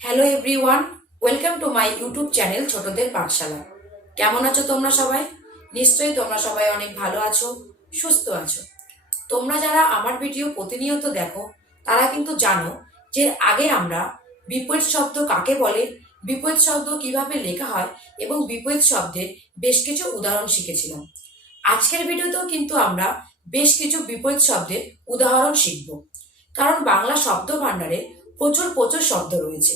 Hello everyone welcome to my YouTube channel ছোটদের পাঠশালা কেমন আছো তোমরা সবাই? নিশ্চয়ই তোমরা সবাই অনেক ভালো আছো, সুস্থ আছো। তোমরা যারা আমার ভিডিও প্রতিনিয়ত দেখো, তারা কিন্তু জানো যে আগে আমরা বিপরীত শব্দ কাকে বলে, বিপরীত শব্দ কীভাবে লেখা হয় এবং বিপরীত শব্দের বেশ কিছু উদাহরণ শিখেছিলাম। আজকের ভিডিওতেও কিন্তু আমরা বেশ কিছু বিপরীত শব্দের উদাহরণ শিখব। কারণ বাংলা শব্দ ভাণ্ডারে প্রচুর প্রচুর শব্দ রয়েছে।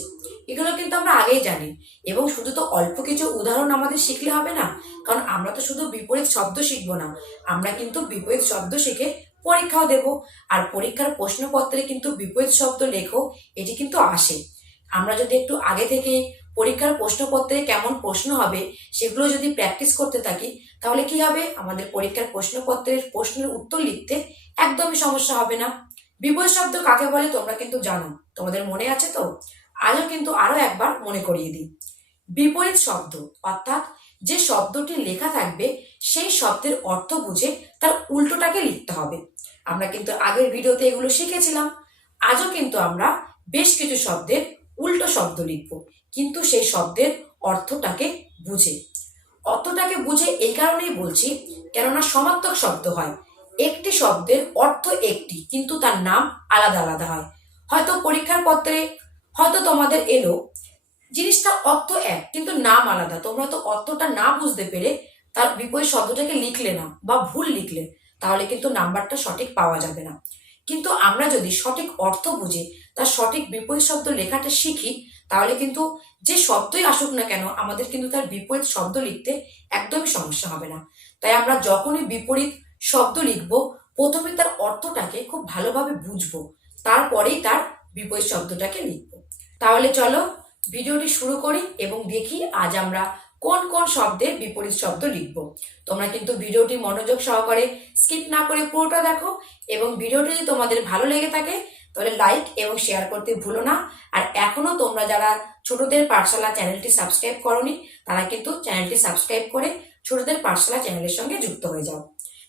এগুলো কিন্তু আমরা আগেই জানি। এবং শুধু তো অল্প কিছু উদাহরণ আমাদের শিখলে হবে না, কারণ আমরা তো শুধু বিপরীত শব্দ শিখব না। আমরা কিন্তু বিপরীত শব্দ শিখে পরীক্ষাও দেব, আর পরীক্ষার প্রশ্নপত্রে কিন্তু বিপরীত শব্দ লেখো, এটি কিন্তু আসে। আমরা যদি একটু আগে থেকে পরীক্ষার প্রশ্নপত্রে কেমন প্রশ্ন হবে, সেগুলো যদি প্র্যাকটিস করতে থাকি, তাহলে কি হবে? আমাদের পরীক্ষার প্রশ্নপত্রের প্রশ্নের উত্তর লিখতে একদমই সমস্যা হবে না। বিপরীত শব্দ কাকে বলে তোমরা কিন্তু জানো। তোমাদের মনে আছে তো? আজও কিন্তু আরও একবার মনে করিয়ে দিই। বিপরীত শব্দ, অর্থাৎ যে শব্দটি লেখা থাকবে, সেই শব্দের অর্থ বুঝে তার উল্টোটাকে লিখতে হবে। আমরা কিন্তু আগের ভিডিওতে এগুলো শিখেছিলাম। আজও কিন্তু আমরা বেশ কিছু শব্দের উল্টো শব্দ লিখব, কিন্তু সেই শব্দের অর্থটাকে বুঝে। অর্থটাকে বুঝে এই কারণেই বলছি, কেননা সমার্থক শব্দ হয়। একটি শব্দের অর্থ একটি, কিন্তু তার নাম আলাদা আলাদা হয়। হয়তো পরীক্ষার পত্রে, হয়তো তোমাদের এলো, জিনিসটা অর্থ এক, কিন্তু নাম আলাদা। তোমরা তো অর্থটা না বুঝতে পেরে তার বিপরীত শব্দটাকে লিখলে না, বা ভুল লিখলে, তাহলে কিন্তু নাম্বারটা সঠিক পাওয়া যাবে না। কিন্তু আমরা যদি সঠিক অর্থ বুঝে, তার সঠিক বিপরীত শব্দ লেখাটা শিখি, তাহলে কিন্তু যে শব্দই আসুক না কেন, আমাদের কিন্তু তার বিপরীত শব্দ লিখতে একদমই সমস্যা হবে না। তাই আমরা যখনই বিপরীত শব্দ লিখব, প্রথমে তার অর্থটাকে খুব ভালোভাবে বুঝব, তারপরেই তার বিপরীত শব্দটাকে লিখব। তাহলে চলো ভিডিওটি শুরু করি এবং দেখি আজ আমরা কোন কোন শব্দের বিপরীত শব্দ লিখব। তোমরা কিন্তু ভিডিওটি মনোযোগ সহকারে স্কিপ না করে পুরোটা দেখো এবং ভিডিওটি যদি তোমাদের ভালো লেগে থাকে, তাহলে লাইক এবং শেয়ার করতে ভুলো না। আর এখনও তোমরা যারা ছোটদের পাঠশালা চ্যানেলটি সাবস্ক্রাইব করনি, তারা কিন্তু চ্যানেলটি সাবস্ক্রাইব করে ছোটদের পাঠশালা চ্যানেলের সঙ্গে যুক্ত হয়ে যাও।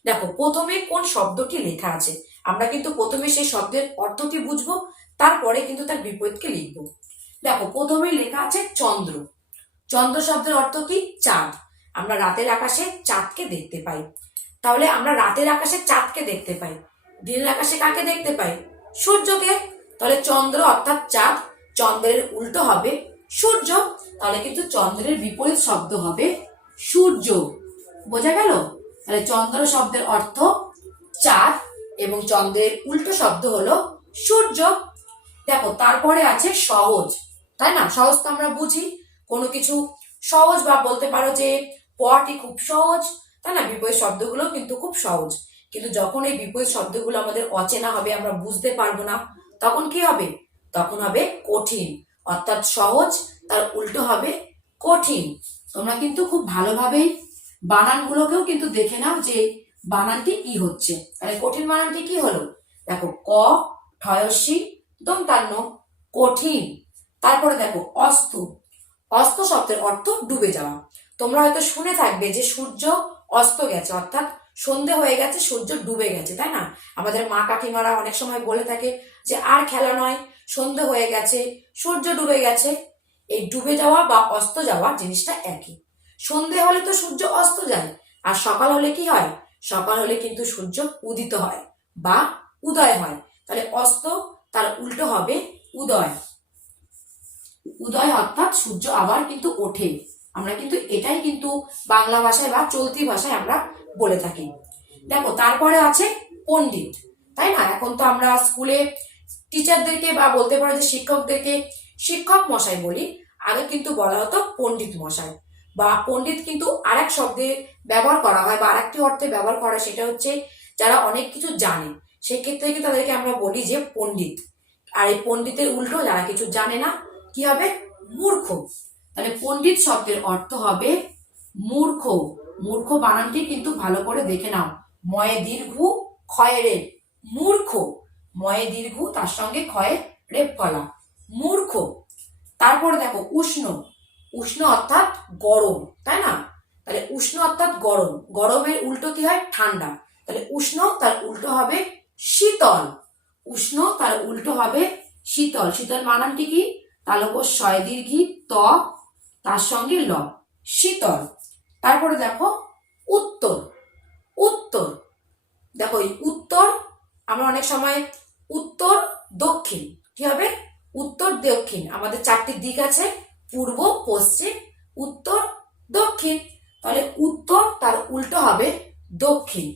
দেখো, প্রথমে কোন শব্দটি লেখা আছে। আমরা কিন্তু প্রথমে সেই শব্দের অর্থটি বুঝব, তারপরে কিন্তু তার বিপরীতকে লিখব। দেখো, প্রথমে লেখা আছে চন্দ্র। চন্দ্র শব্দের অর্থ কি? চাঁদ। আমরা রাতের আকাশে চাঁদকে দেখতে পাই। তাহলে আমরা রাতের আকাশে চাঁদকে দেখতে পাই। দিনের আকাশে কাকে দেখতে পাই? সূর্যকে। তাহলে চন্দ্র অর্থাৎ চাঁদ। চন্দ্রের উল্টো হবে সূর্য। তাহলে কিন্তু চন্দ্রের বিপরীত শব্দ হবে সূর্য। বোঝা গেল? তাহলে চন্দ্র শব্দের অর্থ চাঁদ এবং চন্দ্রের উল্টো শব্দ হলো সূর্য। দেখো, তারপরে আছে সহজ, তাই না? সহজ তো আমরা বুঝি। কোনো কিছু সহজ বা বলতে পারো যে পড়াটি খুব সহজ, তাই না? বিপরীত শব্দগুলো কিন্তু খুব সহজ। কিন্তু যখন এই বিপরীত শব্দগুলো আমাদের অচেনা হবে, আমরা বুঝতে পারব না, তখন কি হবে? তখন হবে কঠিন। অর্থাৎ সহজ, তার উল্টো হবে কঠিন। তোমরা কিন্তু খুব ভালোভাবেই বানানগুলোকেও কিন্তু দেখে নাও যে বানানটি কি হচ্ছে। তাহলে কঠিন বানানটি কি হলো? দেখো, ক, ঠয়সী, দন্তান্ন, কঠিন। তারপরে দেখো, অস্ত। অস্ত শব্দের অর্থ ডুবে যাওয়া। তোমরা হয়তো শুনে থাকবে যে সূর্য অস্ত গেছে, অর্থাৎ সন্ধে হয়ে গেছে, সূর্য ডুবে গেছে, তাই না? আমাদের মা কাকিমারা অনেক সময় বলে থাকে যে, আর খেলা নয়, সন্ধে হয়ে গেছে, সূর্য ডুবে গেছে। এই ডুবে যাওয়া বা অস্ত যাওয়া জিনিসটা একই। সন্ধে হলে তো সূর্য অস্ত যায়, আর সকাল হলে কি হয়? সকাল হলে কিন্তু সূর্য উদিত হয় বা উদয় হয়। তাহলে অস্ত, তার উল্টো হবে উদয়। উদয় অর্থাৎ সূর্য আবার কিন্তু ওঠে। আমরা কিন্তু এটাই কিন্তু বাংলা ভাষায় বা চলতি ভাষায় আমরা বলে থাকি। দেখো, তারপরে আছে পণ্ডিত, তাই না? এখন তো আমরা স্কুলে টিচারদেরকে বা বলতে পারো যে শিক্ষকদেরকে শিক্ষক মশাই বলি, আগে কিন্তু বলা হতো পণ্ডিত মশাই। বা পণ্ডিত কিন্তু আরেক শব্দে ব্যবহার করা হয় বা আরেকটি অর্থে ব্যবহার করা সেটা হচ্ছে যারা অনেক কিছু জানে। সেক্ষেত্রে কিন্তু তাদেরকে আমরা বলি যে পণ্ডিত। আর এই পণ্ডিতের উল্টো, যারা কিছু জানে না, কি হবে? মূর্খ। তাহলে পণ্ডিত শব্দের অর্থ হবে মূর্খ। মূর্খ বানানটি কিন্তু ভালো করে দেখে নাও। ময়ে দীর্ঘ ক্ষয়ের মূর্খ। ময়ে দীর্ঘ, তার সঙ্গে ক্ষয়ে রেপ কলা। মূর্খ। তারপরে দেখো, উষ্ণ। উষ্ণ অর্থাৎ গরম, তাই না? তাহলে উষ্ণ অর্থাৎ গরম। গরমের উল্টো কি হয়? ঠান্ডা। তাহলে উষ্ণ তার উল্টো হবে শীতল। উষ্ণ তার উল্টো হবে শীতল। শীতল বানানটি কি? তাহলে উপর শয় দীর্ঘি ত, তার সঙ্গে ল। শীতল। তারপরে দেখো উত্তর। উত্তর। দেখো এই উত্তর, আমরা অনেক সময় উত্তর দক্ষিণ, কি হবে? উত্তর দক্ষিণ। আমাদের চারটি দিক আছে। পূর্ব, পশ্চিম, উত্তর, দক্ষিণ। তাহলে উত্তর তার উল্টো হবে দক্ষিণ।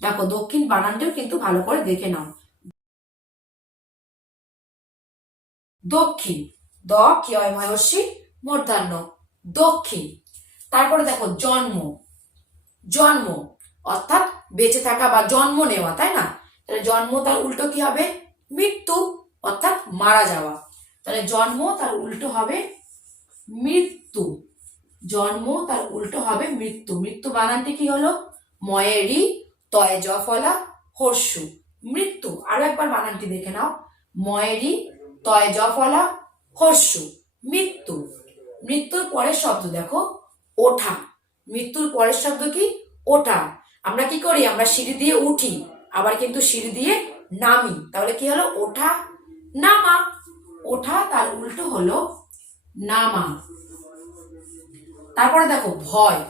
দেখো দক্ষিণ বানানটাও কিন্তু ভালো করে দেখে নাও। দক্ষিণ। দ, কি হয় ময়সী মূর্ধান্য দক্ষিণ। তারপরে দেখো জন্ম। জন্ম, অর্থাৎ বেঁচে থাকা বা জন্ম নেওয়া, তাই না? তাহলে জন্ম তার উল্টো কি হবে? মৃত্যু, অর্থাৎ মারা যাওয়া। তাহলে জন্ম তার উল্টো হবে মৃত্যু। জন্ম, তার উল্টো হবে মৃত্যু। মৃত্যু বানানটি কি হলো? ময়েরি তয় জফলা হর্ষু। মৃত্যু। আরও একবার বানানটি দেখে নাও। ময়েরি তয় জফলা হর্ষু। মৃত্যু। মৃত্যুর পরের শব্দ দেখো, ওঠা। মৃত্যুর পরের শব্দ কি? ওঠা। আমরা কি করি? আমরা সিঁড়ি দিয়ে উঠি, আবার কিন্তু সিঁড়ি দিয়ে নামি। তাহলে কি হলো? ওঠা, নামা। ওঠা তার উল্টো হলো নামা। তারপরে দেখো, ভয়।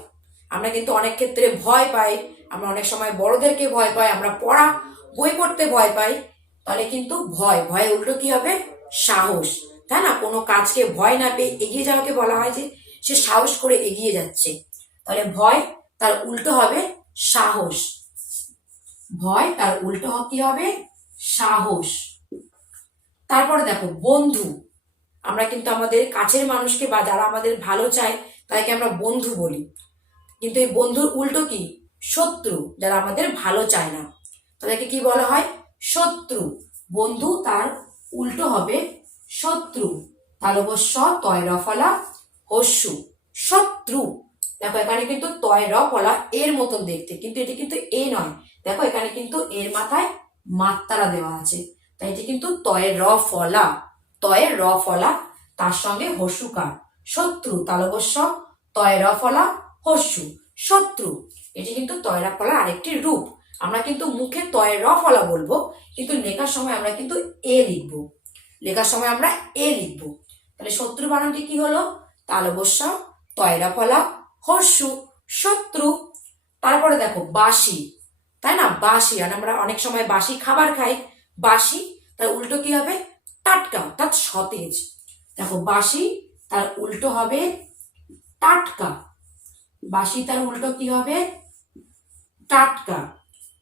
আমরা কিন্তু অনেক ক্ষেত্রে ভয় পাই। আমরা অনেক সময় বড়দেরকে ভয় পাই। আমরা পড়া বই পড়তে ভয় পাই। তাহলে কিন্তু ভয়। ভয় উল্টো কি হবে? সাহস। তাই না? কোনো কাজকে ভয় না পেয়ে এগিয়ে যাওয়াকে বলা হয় যে, সে সাহস করে এগিয়ে যাচ্ছে। তাহলে ভয়, তার উল্টো হবে সাহস। ভয়, তার উল্টো কি হবে? সাহস। তারপরে দেখো, বন্ধু। আমরা কিন্তু আমাদের কাছের মানুষকে বা যারা আমাদের ভালো চায়, তাদেরকে আমরা বন্ধু বলি। কিন্তু এই বন্ধুর উল্টো কি? শত্রু, যারা আমাদের ভালো চায় না। তাদেরকে কি বলা হয়? শত্রু। বন্ধু তার উল্টো হবে শত্রু। তার অবশ্য তয় রফলা হস্যু। শত্রু। দেখো, এখানে কিন্তু তয় রফলা এর মতন দেখতে। কিন্তু এটি কিন্তু এ নয়। দেখো, এখানে কিন্তু এর মাথায় মাত্রা দেওয়া আছে। তাই এটি কিন্তু তয়ের র ফলা তয়ের র ফলা, তার সঙ্গে হস্যুকার শত্রু তালবস্য তয় র ফলা হস্যু শত্রু, এটি কিন্তু তয়রা ফলার আরেকটি রূপ। আমরা কিন্তু মুখে তয়ের র ফলা বলব, কিন্তু লেখার সময় আমরা কিন্তু এ লিখব। লেখার সময় আমরা এ লিখব। তাহলে শত্রু বানানটি কি হলো? তালবস্য তয়রা ফলা হর্ষু শত্রু, তারপরে দেখো বাসি তাই না? বাসি আর আমরা অনেক সময় বাসি খাবার খাই। বাসি তার উল্টো কি হবে? টাটকা অর্থাৎ সতেজ। দেখো বাসি তার উল্টো হবে টাটকা। বাসি তার উল্টো কি হবে? টাটকা।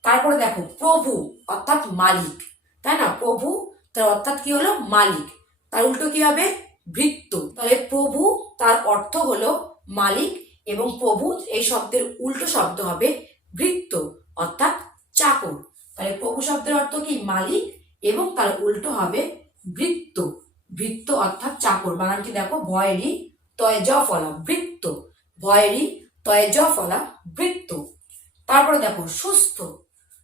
তারপরে দেখো, প্রভু অর্থাৎ মালিক, তাই না? প্রভু, তার অর্থাৎ কি হলো? মালিক। তার উল্টো কি হবে? ভৃত্য। তাহলে প্রভু তার অর্থ হলো মালিক এবং প্রভু এই শব্দের উল্টো শব্দ হবে ভৃত্য, অর্থাৎ চাকর। তাহলে প্রভু শব্দের অর্থ কি? মালিক এবং তার উল্টো হবে বৃত্ত। বৃত্ত অর্থাৎ চাকর। বানানটি দেখো? ভয়েরই তয় জ ফলা বৃত্ত। ভয়েরই তয় জ ফলা বৃত্ত। তারপরে দেখো, সুস্থ।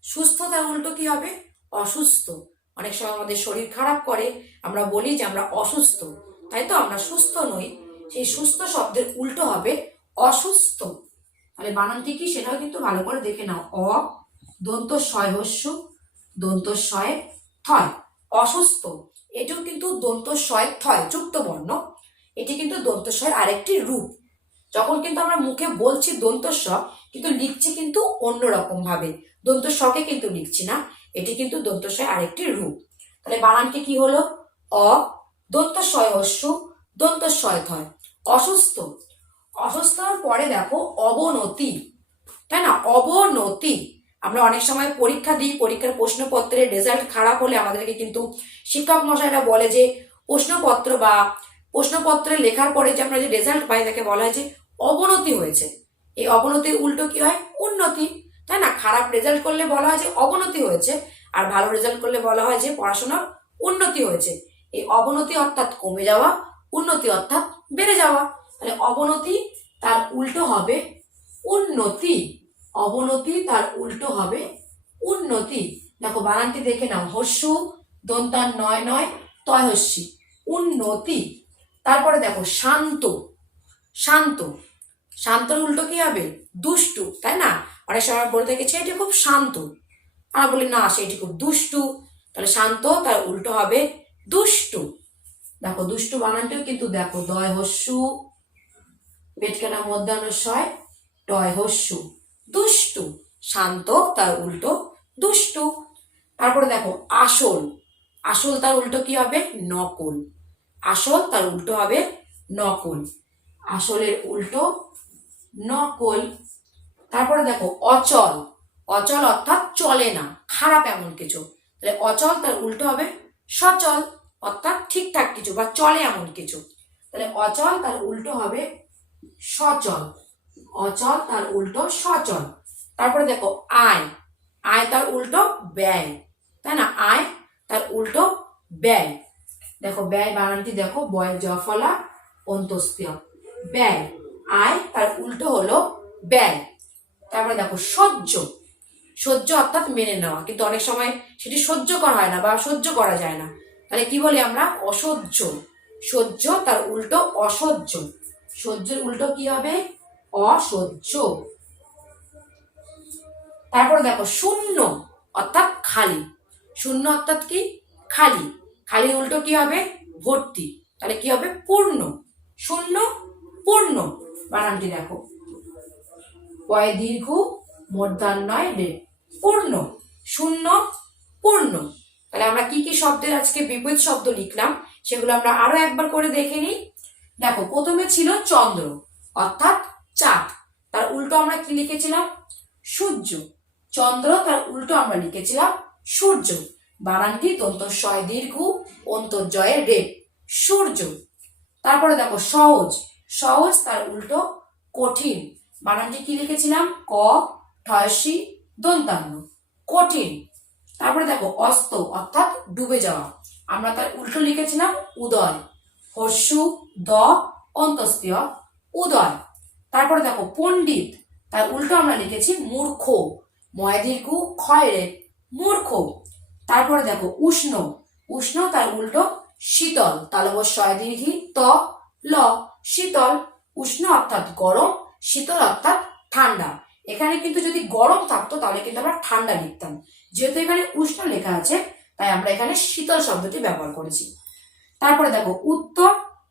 সুস্থ তার উল্টো কি হবে? অসুস্থ। অনেক সময় আমাদের শরীর খারাপ করে। আমরা বলি যে আমরা অসুস্থ। তাই তো? আমরা সুস্থ নই। সেই সুস্থ শব্দের উল্টো হবে অসুস্থ। তাহলে বানানটি কি সেটাও কিন্তু ভালো করে দেখে নাও। অ দন্ত হস্য দন্ত শয় থয় অসুস্থ। এটিও কিন্তু দন্ত থয় যুক্ত বর্ণ। এটি কিন্তু দন্ত আরেকটি রূপ। যখন কিন্তু আমরা মুখে বলছি দন্ত স কিন্তু লিখছি কিন্তু অন্যরকম ভাবে দন্ত শকে কিন্তু লিখছি না, এটি কিন্তু দন্ত শয়ের আরেকটি রূপ। তাহলে বানানটি কি হলো? অ দন্ত দন্ত শয় থয় অসুস্থ অসুস্থ পরে দেখো, অবনতি। তাই না? অবনতি। আমরা অনেক সময় পরীক্ষা দিই, পরীক্ষার প্রশ্নপত্রের রেজাল্ট খারাপ হলে আমাদেরকে কিন্তু শিক্ষক মশাইরা বলে যে, প্রশ্নপত্র বা প্রশ্নপত্রে লেখার পরে যে আমরা যে রেজাল্ট পাই তাকে বলা হয় যে অবনতি হয়েছে। এই অবনতির উল্টো কি হয়? উন্নতি। তাই না? খারাপ রেজাল্ট করলে বলা হয় যে অবনতি হয়েছে আর ভালো রেজাল্ট করলে বলা হয় যে পড়াশোনার উন্নতি হয়েছে। এই অবনতি অর্থাৎ কমে যাওয়া, উন্নতি অর্থাৎ বেড়ে যাওয়া। তাহলে অবনতি তার উল্টো হবে উন্নতি। অবনতি তার উল্টো হবে উন্নতি। দেখো, বানানটি দেখে নাও। হস্যু দন্তার নয় নয় তয় হস্যি উন্নতি। তারপরে দেখো, শান্ত। শান্ত। শান্তর উল্টো কি হবে? দুষ্টু, তাই না? অনেক সময় বলে থাকে এটি খুব শান্ত। আমরা বলি, না, সেটি খুব দুষ্টু। তাহলে শান্ত, তার উল্টো হবে দুষ্টু। দেখো, দুষ্টু বানানটিও কিন্তু দেখো দয় হস্যু পেটকানা মধ্যাহ্নশয় টয় হস্যু দুষ্টু। শান্ত, তার উল্টো দুষ্টু। তারপরে দেখো, আসল। আসল তার উল্টো কি হবে? নকল। আসল তার উল্টো হবে নকল। আসলের উল্টো নকল। তারপরে দেখো, অচল। অচল অর্থাৎ চলে না, খারাপ এমন কিছু। তাহলে অচল তার উল্টো হবে সচল, অর্থাৎ ঠিকঠাক কিছু বা চলে এমন কিছু। তাহলে অচল তার উল্টো হবে সচল। অচল, তার উল্টো সচল। তারপরে দেখো, আয়। আয় তার উল্টো ব্যয়। তাই না? আয় তার উল্টো ব্যয়। দেখো, ব্যয় বানানটি দেখো বয় জফলা অন্তস্তীয় ব্যয়। আয় তার উল্টো হলো ব্যয়। তারপরে দেখো, সহ্য। সহ্য অর্থাৎ মেনে নেওয়া। কিন্তু অনেক সময় সেটি সহ্য করা হয় না বা সহ্য করা যায় না। তাহলে কি বলি আমরা? অসহ্য। সহ্য তার উল্টো অসহ্য। সহ্যের উল্টো কি হবে? অসহ্য। তারপরে দেখো, শূন্য, অর্থাৎ খালি। শূন্য অর্থাৎ কি? খালি। খালি উল্টো কি হবে? ভর্তি। তাহলে কি হবে? পূর্ণ। শূন্য, পূর্ণ। বানানটি দেখো। পয় দীর্ঘ মূর্ধান্যয় রে পূর্ণ। শূন্য, পূর্ণ। তাহলে আমরা কি কি শব্দের আজকে বিপরীত শব্দ লিখলাম, সেগুলো আমরা আরও একবার করে দেখে নিই। দেখো, প্রথমে ছিল চন্দ্র, অর্থাৎ চাঁদ। তার উল্টো আমরা কি লিখেছিলাম? সূর্য। চন্দ্র তার উল্টো আমরা লিখেছিলাম সূর্য। বানানটি দন্তস্বয় দীর্ঘ, অন্তর্জয়ের রে সূর্য। তারপরে দেখো সহজ। সহজ তার উল্টো কঠিন। বানানটি কি লিখেছিলাম? ক, ঠয়সি, দন্তান্ন। কঠিন। তারপরে দেখো অস্ত, অর্থাৎ ডুবে যাওয়া। আমরা তার উল্টো লিখেছিলাম উদয়। হস্যু দ অন্তস্তীয় উদয়। তারপরে দেখো পণ্ডিত, তার উল্টো আমরা লিখেছি মূর্খ, ময়দীর্ঘ, ক্ষয়রে, মূর্খ। তারপরে দেখো উষ্ণ উষ্ণ তার উল্টো শীতল তালবস্বয় দীর্ঘি ত, ল, শীতল। উষ্ণ অর্থাৎ গরম, শীতল অর্থাৎ ঠান্ডা। এখানে কিন্তু যদি গরম থাকতো তাহলে কিন্তু আমরা ঠান্ডা লিখতাম। যেহেতু এখানে উষ্ণ লেখা আছে, তাই আমরা এখানে শীতল শব্দটি ব্যবহার করেছি। তারপরে দেখো উত্তর,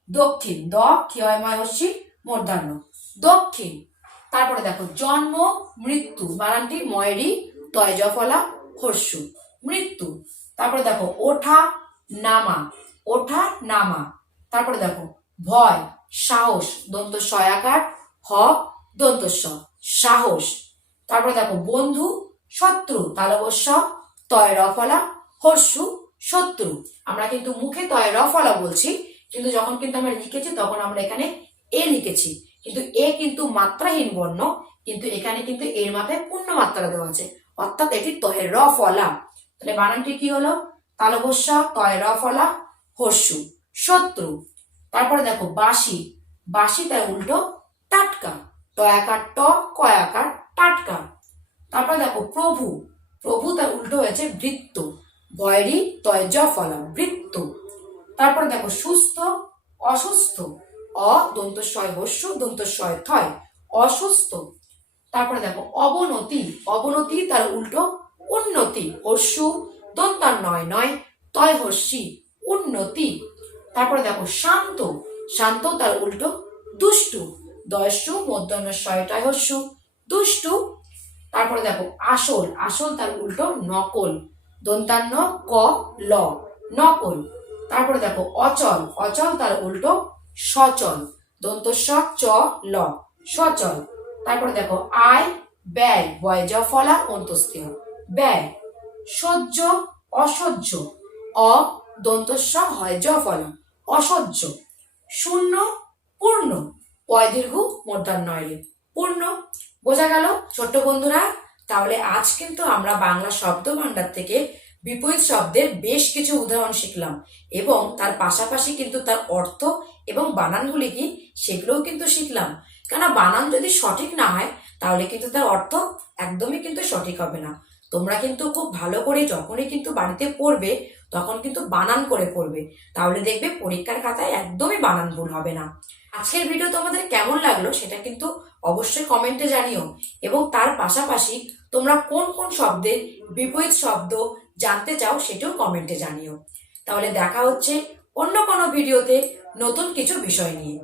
দক্ষিণ, দ ক্ষয়ময় হচ্ছি মূর্ধান্য দক্ষিণ। তারপরে দেখো, জন্ম, মৃত্যু বানানটি ময়েরি তয় জফলা হর্ষু। মৃত্যু। তারপরে দেখো, ওঠা, নামা। ওঠা, নামা। তারপরে দেখো, ভয়, সাহস দন্ত সয়াকার হ, দন্তস্ব, সাহস। তারপরে দেখো, বন্ধু, শত্রু তালবস্য তয় রফলা হর্ষু, শত্রু। আমরা কিন্তু মুখে তয় রফলা বলছি, কিন্তু যখন কিন্তু আমরা লিখেছি, তখন আমরা এখানে এ লিখেছি। কিন্তু এ কিন্তু মাত্রাহীন বর্ণ, কিন্তু এখানে কিন্তু এর মাথায় পূর্ণ মাত্রা দেওয়া আছে। অর্থাৎ এটি তয় র ফলা। তাহলে বানানটি কি হলো? তালবস্য তয় র ফলা হর্ষু শত্রু। তারপরে দেখো বাসি বাসি তাই উল্টো টাটকা। টয়াকার ট কয়াকার টাটকা। তারপরে দেখো, প্রভু। প্রভু তার উল্টো হয়েছে বৃত্ত। বয়রি, তয় জ ফলা, বৃত্ত। তারপরে দেখো, সুস্থ, অসুস্থ। অ দন্তস্বয় হস্য, দন্তস্বয় থয়, অসুস্থ। তারপরে দেখো, অবনতি অবনতি তার উল্টো উন্নতি হস্যু দন্তার নয় নয় তয় হস্যি উন্নতি। তারপরে দেখো, শান্ত শান্ত তার উল্টো দুষ্টু, দয়স্যু মধ্যাহ্নশয়টায় হস্যু দুষ্টু। তারপরে দেখো, আসল আসল তার উল্টো নকল দন্তান্ন ক, ল, নকল। তারপরে দেখো, অচল অচল তার উল্টো সচল। দন্তস্ব চ ল। সচল। তারপরে দেখো, আয়, ব্যয়, বয় জ ফলা অন্তস্তীয় ব্যয়, সহ্য, অসহ্য। অ দন্তস্ব হয় জ ফল, অসহ্য। শূন্য, পূর্ণ। পয় দীর্ঘ মধ্যাহ্নয় পূর্ণ। বোঝা গেল, ছোট্ট বন্ধুরা? তাহলে আজ কিন্তু আমরা বাংলা শব্দ ভাণ্ডার থেকে বিপরীত শব্দের বেশ কিছু উদাহরণ শিখলাম এবং তার পাশাপাশি কিন্তু তার অর্থ এবং বানানগুলি কি সেগুলোও কিন্তু শিখলাম। কেন বানান যদি সঠিক না হয়, তাহলে কিন্তু তার অর্থ একদমই কিন্তু সঠিক হবে না। তোমরা কিন্তু খুব ভালো করে যখনই কিন্তু বাড়িতে পড়বে, তখন কিন্তু বানান করে পড়বে। তাহলে দেখবে পরীক্ষার খাতায় একদমই বানান ভুল হবে না। আজকের ভিডিও তোমাদের কেমন লাগল সেটা কিন্তু অবশ্যই কমেন্টে জানিও। এবং তার পাশাপাশি তোমরা কোন কোন শব্দের বিপরীত শব্দ জানতে চাও সেটিও কমেন্টে জানিও। তাহলে দেখা হচ্ছে অন্য কোনো ভিডিওতে নতুন কিছু বিষয় নিয়ে।